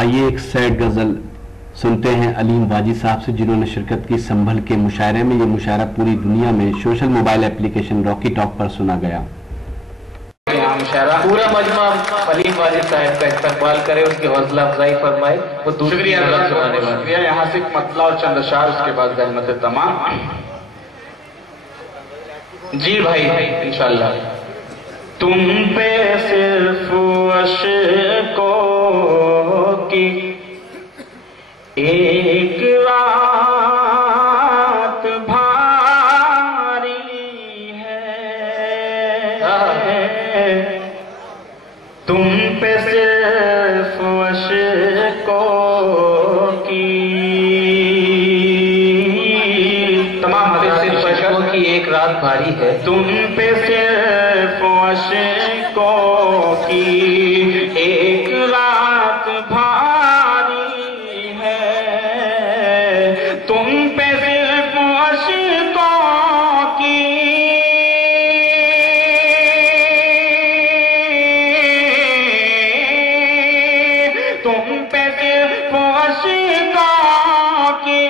آئیے ایک سیڈ غزل سنتے ہیں علیم واجد صاحب سے، جنہوں نے شرکت کی سنبھل کے مشاعرے میں۔ یہ مشاعرہ پوری دنیا میں سوشل موبائل اپلیکیشن راکی ٹاک پر سنا گیا۔ پورا مجمع علیم واجد صاحب کا استقبال کرے، ان کی حوصلہ افزائی فرمائے۔ وہ دوسری شکریہ، یہاں سے مطلع اور چند اشعار، اس کے بعد زحمت تمام۔ جی بھائی انشاءاللہ۔ تم پہ صرف عشقوں کی ایک رات بھاری ہے، تم پہ صرف عشقوں کی تمام صرف عشقوں کی ایک رات بھاری ہے، تم پہ صرف عشقوں کی ایک رات بھاری ہے، تم پہ صرف عشقوں کی تم پہ صرف عشقوں کی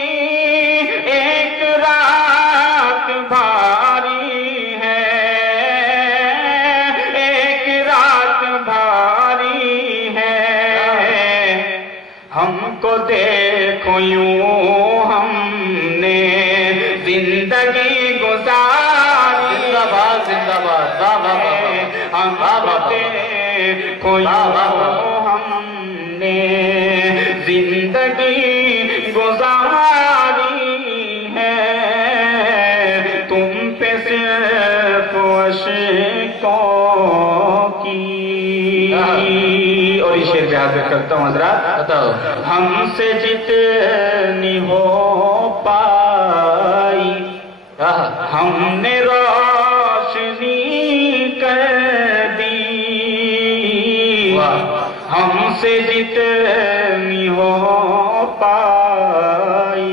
ایک رات بھاری ہے، ایک رات بھاری ہے، ہم کو دیکھو یوں ہم نے زندگی گزاری، زندہ باد زندہ باد، واہ واہ واہ، ہم کو دیکھو یوں ہم نے زندگی گزاری ہے، تم پہ صرف عشقوں کی۔ اور یہ شعر بیان کرتا ہوں حضرات، بتاؤ۔ ہم سے جتنی ہو پائی ہم نے روشنی کر دی، ہم سے جتنی ہو پائی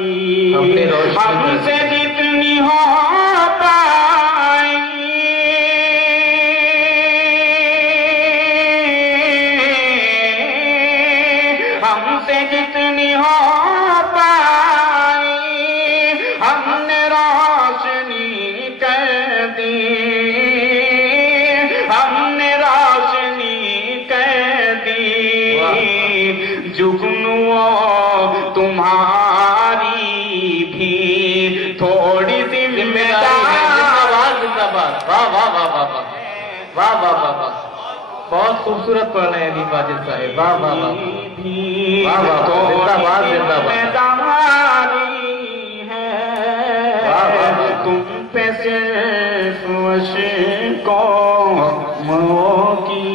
ہم سے جتنی ہو پائی ہم سے جتنی ہو پائی ہم نے روشنی کر دی، ہم نے روشنی کر دی، جگنوں تمہاری بھی تھوڑی سی ذمہ داری ہے۔ زندہ باد زندہ باد، واہ واہ واہ واہ واہ واہ واہ واہ واہ، بہت خوبصورت پڑھ رہے ہیں علیم واجد صاحب، واہ واہ واہ واہ واہ، زندہ باد زندہ باد، تم پہ صرف عشقوں کی۔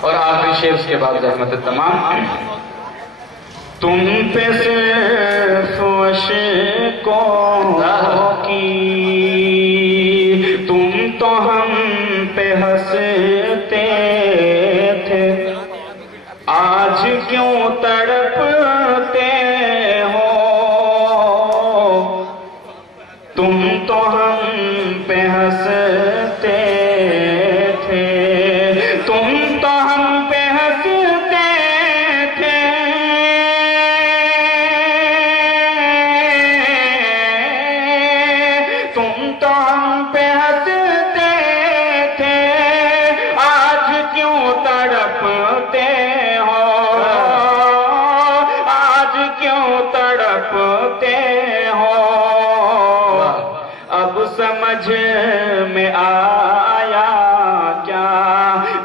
اور آخری شعر اس کے بعد زحمت تمام۔ تم پہ صرف عشقوں کی، تم تو ہم پہ ہنستے تھے، آج کیوں تڑپتے ہو، تم تو ہم پہ ہنستے تھے، تم تو ہم پہ ہنستے تھے، تم تو ہم پہ ہنستے تھے، آج کیوں تڑپتے ہو، آج کیوں تڑپتے ہو، اب سمجھ میں آیا کیا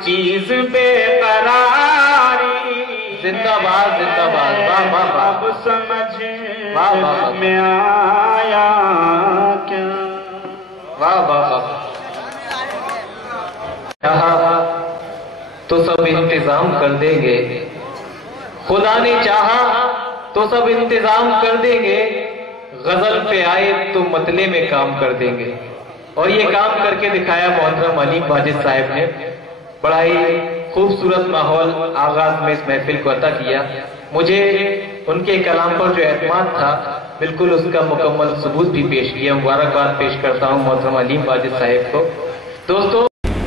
چیز بے قراری، زندہ باد زندہ باد، واہ واہ واہ، اب سمجھ میں آیا کیا، واہ واہ واہ۔ چاہا تو سب انتظام کر دیں گے، خدا نے چاہا تو سب انتظام کر دیں گے، غزل پہ آئے تو مطلع میں کام کر دیں گے۔ اور یہ کام کر کے دکھایا محترم علیم واجد صاحب نے، بڑا ہی خوبصورت ماحول آغاز میں اس محفل کو عطا کیا۔ مجھے ان کے کلام پر جو اعتماد تھا بالکل اس کا مکمل ثبوت بھی پیش کیا۔ مبارکباد پیش کرتا ہوں محترم علیم واجد صاحب کو۔ دوستو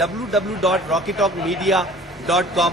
www.rockytalkmedia.com